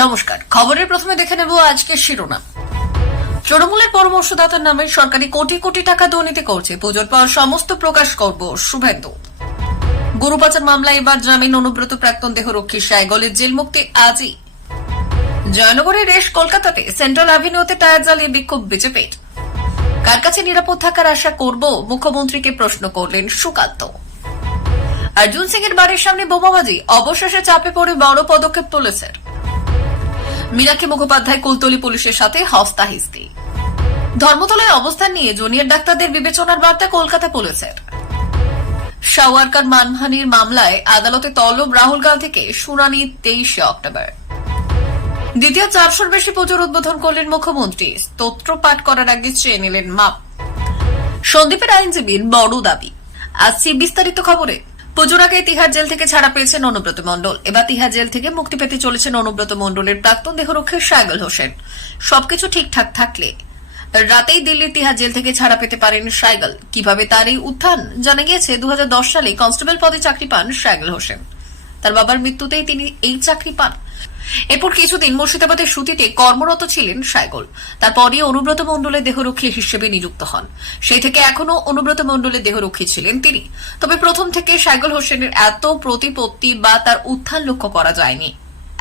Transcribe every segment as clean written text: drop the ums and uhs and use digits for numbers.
নমস্কার, খবরের প্রথমে দেখে নেব আজকের শিরোনাম। তৃণমূলের পরামর্শদাতার নামে সরকারি কোটি কোটি টাকা দুর্নীতি করছে, পুজোর পর সমস্ত প্রকাশ করব শুভেন্দু। গরু পাচার মামলায় এবার জামিন অনুব্রত প্রাক্তন দেহরক্ষী সাইগলের জেল মুক্তি আজই। জয়নগরের রেশ কলকাতাতে সেন্ট্রাল অ্যাভিনিউতে টায়ার জ্বালিয়ে বিক্ষোভ বিজেপির। কার কাছে নিরাপদ থাকার আশা করব, মুখ্যমন্ত্রীকে প্রশ্ন করলেন সুকান্ত। অর্জুন সিং এর বাড়ির সামনে বোমাবাজি, অবশেষে চাপে পড়ে বড় পদক্ষেপ পুলিশের। মীনাক্ষী মুখোপাধ্যায় কুলতলি পুলিশের সাথে হস্তাহিস্তি। ধর্মতলায় অবস্থান নিয়ে জুনিয়র ডাক্তারদের বিবেচনার বার্তা কলকাতা পুলিশের। সাওয়ারকার মানহানির মামলায় আদালতে তলব রাহুল গান্ধীকে, শুনানি 23 অক্টোবর। দ্বিতীয় 400-র বেশি পুজোর উদ্বোধন করলেন মুখ্যমন্ত্রী, স্তোত্র পাঠ করার আগে চেয়ে নিলেন মাপ। সন্দীপের আইনজীবীর বড় দাবি। আসছি বিস্তারিত খবরে। পুজোর আগে তিহার জেল থেকে ছাড়া পেয়েছেন অনুব্রত মণ্ডল। এবার তিহার জেল থেকে মুক্তি পেতে চলেছেন অনুব্রত মণ্ডলের প্রাক্তন দেহরক্ষী সাইগল হোসেন। সবকিছু ঠিকঠাক থাকলে রাতেই দিল্লির তিহার জেল থেকে ছাড়া পেতে পারেন সাইগল। কিভাবে তার এই উত্থান? জানা গিয়েছে 2010 সালে কনস্টেবল পদে চাকরি পান সাইগল হোসেন। তার বাবার মৃত্যুতেই তিনি এই চাকরি পান। এরপর কিছুদিন মুর্শিদাবাদের সুতিতে কর্মরত ছিলেন সাইগল। তারপরই অনুব্রত মণ্ডলের দেহরক্ষী হিসেবে নিযুক্ত হন। সেই থেকে এখনো অনুব্রত মণ্ডলের দেহরক্ষী ছিলেন তিনি। তবে প্রথম থেকে সাইগল হোসেনের এত প্রতিপত্তি বা তার উত্থান লক্ষ্য করা যায়নি,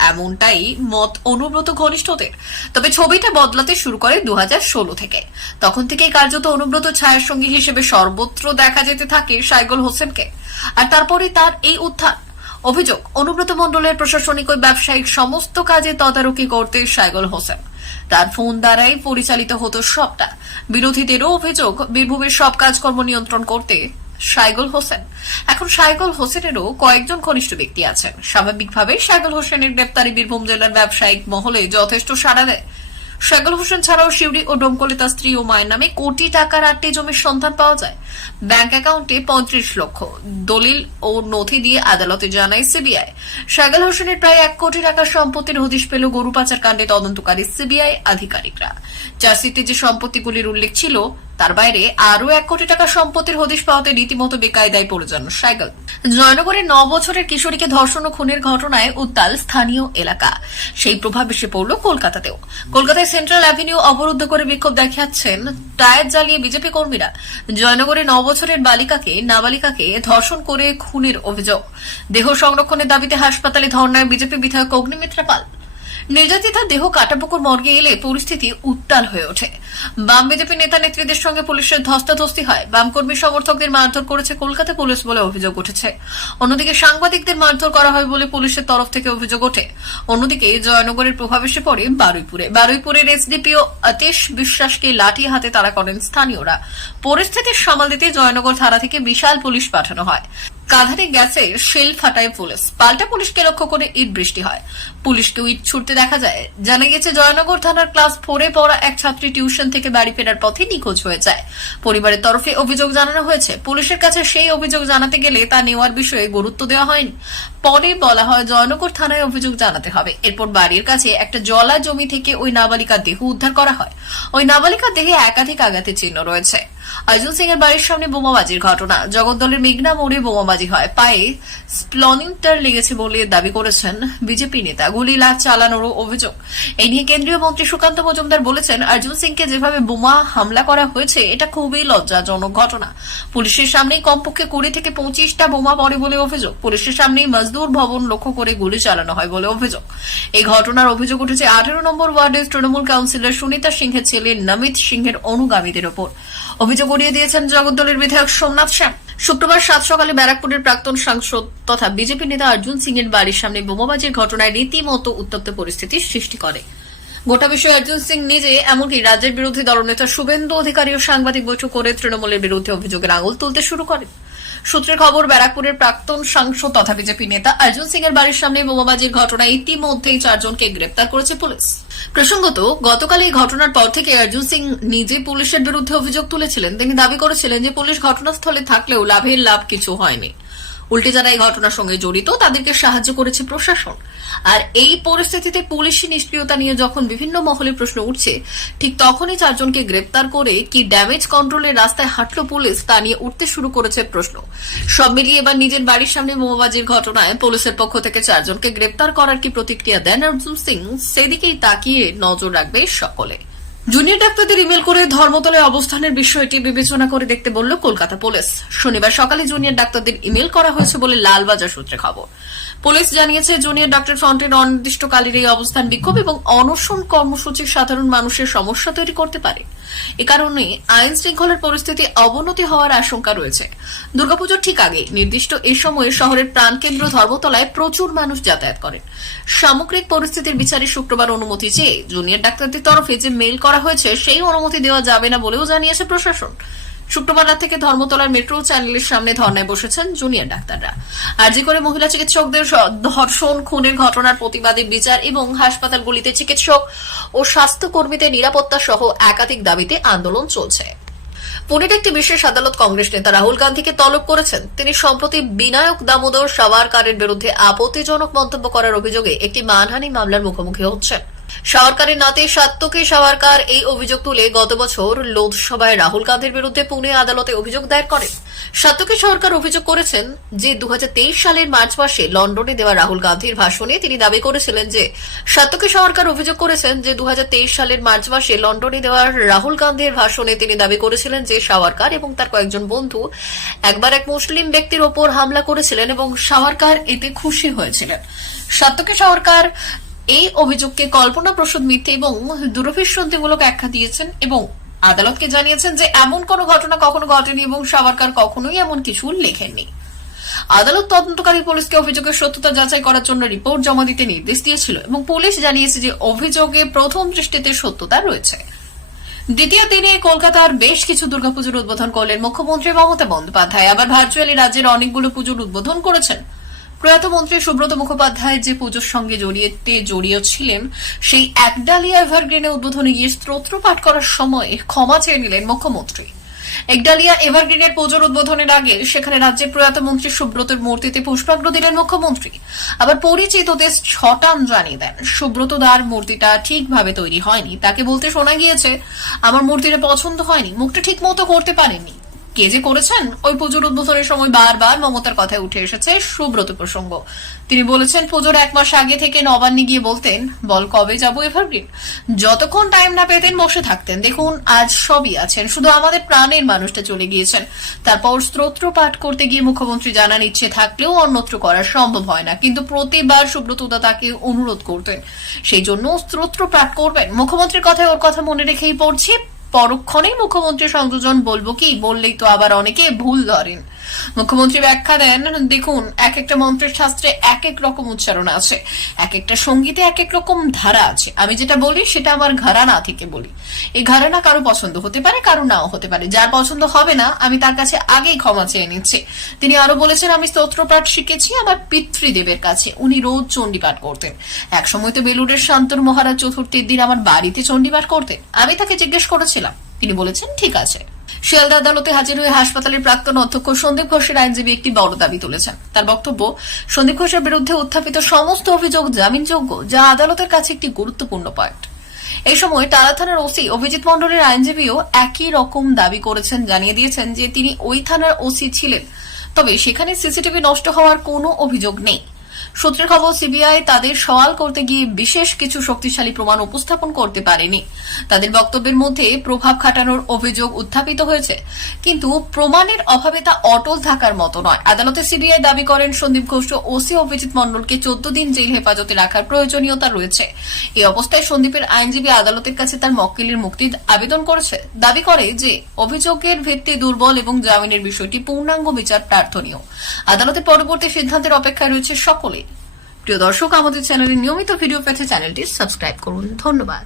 এমনটাই মত অনুব্রত ঘনিষ্ঠদের। তবে ছবিটা বদলাতে শুরু করে 2016 থেকে। তখন থেকেই কার্যত অনুব্রত ছায়ার সঙ্গী হিসেবে সর্বত্র দেখা যেতে থাকে সাইগল হোসেনকে। আর তারপরে তার এই উত্থান। অভিযোগ, অনুব্রত মণ্ডলের প্রশাসনিক ও ব্যবসায়িক সমস্ত কাজে তদারকি করতে সাইগল হোসেন। তার ফোন দ্বারাই পরিচালিত হতো সবটা। বিরোধীদেরও অভিযোগ, বীরভূমের সব কাজকর্ম নিয়ন্ত্রণ করতে সাইগল হোসেন। এখন সাইগল হোসেনেরও কয়েকজন ঘনিষ্ঠ ব্যক্তি আছেন। স্বাভাবিকভাবেই সাইগল হোসেনের গ্রেপ্তারি বীরভূম জেলার ব্যবসায়িক মহলে যথেষ্ট সাড়া দেয়। সাইগল হোসেন ছাড়াও শিউরি ও ডোমকলে তার স্ত্রী ও মায়ের নামে কোটি টাকার 8টি জমির সন্ধান পাওয়া যায়। ব্যাংক অ্যাকাউন্টে 35 লক্ষ। দলিল ও নথি দিয়ে আদালতে জানায় সিবিআই। সাইগল হোসেনের প্রায় 1 কোটি টাকার সম্পত্তির হদিশ পেল গরু পাচার কাণ্ডে তদন্তকারী সিবিআই আধিকারিকরা। চার্জশিটে যে সম্পত্তিগুলির উল্লেখ ছিল তার বাইরে আরও 1 কোটি টাকার সম্পত্তির হদিশ পাওয়াতে রীতিমতো বেকায়দায় পড়ে যান সাইগল। জয়নগরের 9 বছরের কিশোরীকে ধর্ষণ ও খুনের ঘটনায় উত্তাল স্থানীয় এলাকা। সেই প্রভাব এসে পড়ল কলকাতাতেও। কলকাতায় সেন্ট্রাল অ্যাভিনিউ অবরুদ্ধ করে বিক্ষোভ দেখাচ্ছেন টায়ার জ্বালিয়ে বিজেপি কর্মীরা। জয়নগরে 9 বছরের নাবালিকাকে ধর্ষণ করে খুনের অভিযোগ। দেহ সংরক্ষণের দাবিতে হাসপাতালে ধর্নায় বিজেপি বিধায়ক অগ্নিমিত্রা পাল। নির্যাতিতার দেহ কাটাপুকুর মর্গে এলে পরিস্থিতি উত্তাল হয়ে ওঠে। বাম বিজেপি নেতা নেত্রীদের সঙ্গে পুলিশের ধস্তাধস্তি হয়। বাম কর্মী সমর্থকদের মারধর করেছে কলকাতা পুলিশ বলে অভিযোগ উঠেছে। অন্যদিকে সাংবাদিকদের মারধর করা হয় বলে পুলিশের তরফ থেকে অভিযোগ ওঠে। অন্যদিকে জয়নগরের প্রভাব এসে পড়ে বারুইপুরের এসডিপিও আতিশ বিশ্বাসকে লাঠি হাতে তাড়া করেন স্থানীয়রা। পরিস্থিতির সামাল দিতে জয়নগর থানা থেকে বিশাল পুলিশ পাঠানো হয়। কাঁধারে গ্যাসের শেল ফাটায় পুলিশ। পাল্টা পুলিশকে লক্ষ্য করে ইট বৃষ্টি হয়। পুলিশকে ইট ছুটতে দেখা যায়। জানা গেছে জয়নগর থানার ক্লাস 4-এ পড়া এক ছাত্রী টিউশন থেকে বাড়ি ফেরার পথে নিখোঁজ হয়ে যায়। পরিবারের তরফে অভিযোগ জানানো হয়েছে। পুলিশের কাছে সেই অভিযোগ জানাতে গেলে তা নেওয়ার বিষয়ে গুরুত্ব দেওয়া হয়নি। পরে বলা হয় জয়নগর থানায় অভিযোগ জানাতে হবে। এরপর বাড়ির কাছে একটা জলা জমি থেকে ওই নাবালিকার দেহ উদ্ধার করা হয়। ওই নাবালিকার দেহে একাধিক আঘাতের চিহ্ন রয়েছে। অর্জুন সিং এর বাড়ির সামনে বোমাবাজির ঘটনা। জগদ্দলের মেঘনা মোড়ে বোমাবাজি হয়। পায়ে স্প্লিন্টার লেগেছে বলে দাবি করেছেন বিজেপি নেতা। গুলি চালানোরও অভিযোগ। এই নিয়ে কেন্দ্রীয় মন্ত্রী সুকান্ত মজুমদার বলেছেন, অর্জুন সিংকে যেভাবে বোমা হামলা করা হয়েছে এটা খুবই লজ্জাজনক ঘটনা। পুলিশের সামনেই কমপক্ষে 20 থেকে 25টা বোমা পড়ে বলে অভিযোগ। পুলিশের সামনেই মজদুর ভবন লক্ষ্য করে গুলি চালানো হয় বলে অভিযোগ। এই ঘটনার অভিযোগ উঠেছে 18 নম্বর ওয়ার্ডের তৃণমূল কাউন্সিলর সুনিতা সিংহের ছেলে নমিত সিংহের অনুগামীদের ওপর। অভিযোগ উড়িয়ে দিয়েছেন জগদ্দলের বিধায়ক সোমনাথ শ্যাম। শুক্রবার 7 সকালে ব্যারাকপুরের প্রাক্তন সাংসদ তথা বিজেপি নেতা অর্জুন সিং এর বাড়ির সামনে বোমাবাজির ঘটনায় রীতিমতো উত্তপ্ত পরিস্থিতির সৃষ্টি করে। গোটা বিষয়ে অর্জুন সিং নিজে, এমনকি রাজ্যের বিরোধী দলনেতা শুভেন্দু অধিকারীও সাংবাদিক বৈঠক করে তৃণমূলের বিরুদ্ধে অভিযোগের আঙুল তুলতে শুরু করেন। সূত্রের খবর, ব্যারাকপুরের প্রাক্তন সাংসদ তথা বিজেপি নেতা অর্জুন সিং এর বাড়ির সামনে বোমাবাজির ঘটনায় ইতিমধ্যেই 4 জনকে গ্রেপ্তার করেছে পুলিশ। প্রসঙ্গত, গতকাল এই ঘটনার পর থেকে অর্জুন সিং নিজে পুলিশের বিরুদ্ধে অভিযোগ তুলেছিলেন। তিনি দাবি করেছিলেন যে পুলিশ ঘটনাস্থলে থাকলেও লাভ কিছু হয়নি। উল্টে যারা এই ঘটনার সঙ্গে জড়িত তাদেরকে সাহায্য করেছে প্রশাসন। আর এই পরিস্থিতিতে পুলিশি নিষ্ক্রিয়তা নিয়ে যখন বিভিন্ন মহলে প্রশ্ন উঠছে, ঠিক তখনই 4 জনকে গ্রেপ্তার করে কি ড্যামেজ কন্ট্রোলের রাস্তায় হাঁটলো পুলিশ তা নিয়ে উঠতে শুরু করেছে প্রশ্ন। সব মিলিয়ে এবার নিজের বাড়ির সামনে বোমাবাজির ঘটনায় পুলিশের পক্ষ থেকে 4 জনকে গ্রেপ্তার করার কি প্রতিক্রিয়া দেন অর্জুন সিং, সেদিকেই তাকিয়ে নজর রাখবে সকলে। জুনিয়র ডাক্তারদের ইমেল করে ধর্মতলায় অবস্থানের বিষয়টি বিবেচনা করে দেখতে বলল কলকাতা পুলিশ। শনিবার সকালে জুনিয়র ডাক্তারদের ইমেল করা হয়েছে বলে লালবাজার সূত্রে খবর। পুলিশ জানিয়েছে, জুনিয়র ডাক্তার ফ্রন্টের অনির্দিষ্টকালের এই অবস্থান বিক্ষোভ এবং অনশন কর্মসূচি সাধারণ মানুষের সমস্যা তৈরি করতে পারে। এ কারণে আইন শৃঙ্খলার পরিস্থিতি অবনতি হওয়ার আশঙ্কা রয়েছে। দুর্গাপুজোর ঠিক আগে নির্দিষ্ট এ সময়ে শহরের প্রাণকেন্দ্র ধর্মতলায় প্রচুর মানুষ যাতায়াত করেন। সামগ্রিক পরিস্থিতির বিচারে শুক্রবার অনুমতি চেয়ে জুনিয়র ডাক্তারদের তরফে যে মেইল করা হয়েছে সেই অনুমতি দেওয়া যাবে না বলেও জানিয়েছে প্রশাসন। শুক্রবার রাত থেকে ধর্মতলার মেট্রো চ্যানেলের সামনে ধর্নায় বসেছেন জুনিয়র ডাক্তাররা। আরজি করে মহিলা চিকিৎসকদের ধর্ষণ খুনের ঘটনার প্রতিবাদে বিচার এবং হাসপাতালগুলিতে চিকিৎসক ও স্বাস্থ্যকর্মীদের নিরাপত্তা সহ একাধিক দাবিতে আন্দোলন চলছে। পুনের একটি বিশেষ আদালত কংগ্রেস নেতা রাহুল গান্ধীকে তলব করেছেন। তিনি সম্প্রতি বিনায়ক দামোদর সাভারকারের বিরুদ্ধে আপত্তিজনক মন্তব্য করার অভিযোগে একটি মানহানি মামলার মুখোমুখি হচ্ছেন। সাভারকারের নাতি সাত্তকী সাভারকার এই অভিযোগ তুলে গত বছর লোকসভায় রাহুল গান্ধীর বিরুদ্ধে পুনে আদালতে অভিযোগ দায়ের করেন। সাত্তকী সাভারকার অভিযোগ করেছেন যে 2023 সালের মার্চ মাসে লন্ডনে দেওয়া রাহুল গান্ধীর ভাষণে তিনি দাবি করেছিলেন যে সাত্তকী সাভারকার অভিযোগ করেছেন যে 2023 সালের মার্চ মাসে লন্ডনে দেওয়া রাহুল গান্ধীর ভাষণে তিনি দাবি করেছিলেন যে সাভারকার এবং তার কয়েকজন বন্ধু একবার এক মুসলিম ব্যক্তির ওপর হামলা করেছিলেন এবং সাভারকার এতে খুশি হয়েছিলেন। সাত্তকী সাভারকার এই অভিযোগকে কল্পনাপ্রসূত মিথ্যে এবং দুরভিসন্ধিমূলক আখ্যা দিয়েছেন এবং আদালতকে জানিয়েছেন যে এমন কোনো ঘটনা কখনো ঘটেনি এবং সাভারকার কখনোই এমন কিছু লেখেননি। আদালত তদন্তকারী পুলিশকে অভিযোগের সত্যতা যাচাই করার জন্য রিপোর্ট জমা দিতে নির্দেশ দিয়েছিল এবং পুলিশ জানিয়েছে যে অভিযোগে প্রথম দৃষ্টিতে সত্যতা রয়েছে। দ্বিতীয় দিনে কলকাতার বেশ কিছু দুর্গাপুজোর উদ্বোধন করলেন মুখ্যমন্ত্রী মমতা বন্দ্যোপাধ্যায়। আবার ভার্চুয়ালি রাজ্যের অনেকগুলো পুজোর উদ্বোধন করেছেন। প্রয়াত মন্ত্রী সুব্রত মুখোপাধ্যায় যে পুজোর সঙ্গে জড়িয়ে ছিলেন সেই একডালিয়া এভারগ্রিনে উদ্বোধনে গিয়ে স্তোত্র পাঠ করার সময় ক্ষমা চেয়ে নিলেন মুখ্যমন্ত্রী। একডালিয়া এভারগ্রিনের পুজোর উদ্বোধনের আগে সেখানে রাজ্যের প্রয়াত মন্ত্রী সুব্রতের মূর্তিতে পুষ্পার্ঘ্য দিলেন মুখ্যমন্ত্রী। আবার পরিচিতদের ছটান জানিয়ে দেন সুব্রত দার মূর্তিটা ঠিকভাবে তৈরি হয়নি। তাকে বলতে শোনা গিয়েছে, আমার মূর্তিটা পছন্দ হয়নি, মুখটা ঠিক মতো করতে পারেননি। কে যে করেছেন? ওই পুজোর উদ্বোধনের সময় বারবার মমতার কথায় উঠে এসেছে সুব্রত প্রসঙ্গ। তিনি বলেছেন, পুজোর 1 মাস আগে থেকে নবান্নে গিয়ে বলতেন, বল কবে যাবো এভারগ্রিন। যতক্ষণ টাইম না পেতেন বসে থাকতেন। দেখুন আজ সবই আছেন, শুধু আমাদের প্রাণের মানুষটা চলে গিয়েছেন। তারপর স্তোত্র পাঠ করতে গিয়ে মুখ্যমন্ত্রী জানান, ইচ্ছে থাকলেও অন্যত্র করা সম্ভব হয় না, কিন্তু প্রতিবার সুব্রতদা তাকে অনুরোধ করতেন, সেই জন্য স্তোত্র পাঠ করবেন। মুখ্যমন্ত্রীর কথায় ওর কথা মনে রেখেই পড়ছি। পরক্ষণেই মুখ্যমন্ত্রী সংযোজন বলবো কি, বললেই তো আবার অনেকে ভুল ধরেন। মুখ্যমন্ত্রী ব্যাখ্যা দেন, দেখুন এক একটা মন্ত্রের শাস্ত্রে এক এক রকম উচ্চারণ আছে, এক একটা সঙ্গীতে এক এক রকম ধারা আছে। আমি যেটা বলি সেটা আমার ঘরানা থেকে বলি। এই ঘরানা কারো পছন্দ হতে পারে, কারো নাও হতে পারে। যার পছন্দ হবে না আমি তার কাছে আগেই ক্ষমা চেয়ে নিচ্ছি। তিনি আরো বলেছেন, আমি স্তোত্রপাঠ শিখেছি আমার পিতৃদেবের কাছে, উনি রোজ চণ্ডীপাঠ করতেন। একসময় তো বেলুড়ের শান্তনু মহারাজ চতুর্থীর দিন আমার বাড়িতে চণ্ডীপাঠ করতেন। আমি তাকে জিজ্ঞেস করেছিলাম, তিনি বলেছেন ঠিক আছে। শিয়ালদা আদালতে হাজির হয়ে হাসপাতালের প্রাক্তন অধ্যক্ষ সন্দীপ ঘোষের আইনজীবী একটি বড় দাবি তুলেছেন। তার বক্তব্য, সন্দীপ ঘোষের বিরুদ্ধে উত্থাপিত সমস্ত অভিযোগ জামিনযোগ্য, যা আদালতের কাছে একটি গুরুত্বপূর্ণ পয়েন্ট। এই সময় টালা থানার ওসি অভিজিৎ মণ্ডলের আইনজীবীও একই রকম দাবি করেছেন। জানিয়ে দিয়েছেন যে তিনি ওই থানার ওসি ছিলেন, তবে সেখানে সিসিটিভি নষ্ট হওয়ার কোনো অভিযোগ নেই। সূত্রের খবর, সিবিআই তাদের সওয়াল করতে গিয়ে বিশেষ কিছু শক্তিশালী প্রমাণ উপস্থাপন করতে পারেনি। তাদের বক্তব্যের মধ্যে প্রভাব খাটানোর অভিযোগ উত্থাপিত হয়েছে, কিন্তু প্রমাণের অভাবে তা অটল থাকার মতো নয়। আদালতে সিবিআই দাবি করেন সন্দীপ ঘোষ ও ওসি অভিজিৎ মণ্ডলকে 14 দিন জেল হেফাজতে রাখার প্রয়োজনীয়তা রয়েছে। এই অবস্থায় সন্দীপের আইনজীবী আদালতের কাছে তার মক্কেলের মুক্তির আবেদন করেছে। দাবি করে যে অভিযোগের ভিত্তি দুর্বল এবং জামিনের বিষয়টি পূর্ণাঙ্গ বিচার প্রার্থনীয়। আদালতের পরবর্তী সিদ্ধান্তের অপেক্ষায় রয়েছে সকলে। প্রিয় দর্শক, আমাদের চ্যানেলের নিয়মিত ভিডিও পেতে চ্যানেলটি সাবস্ক্রাইব করুন। ধন্যবাদ।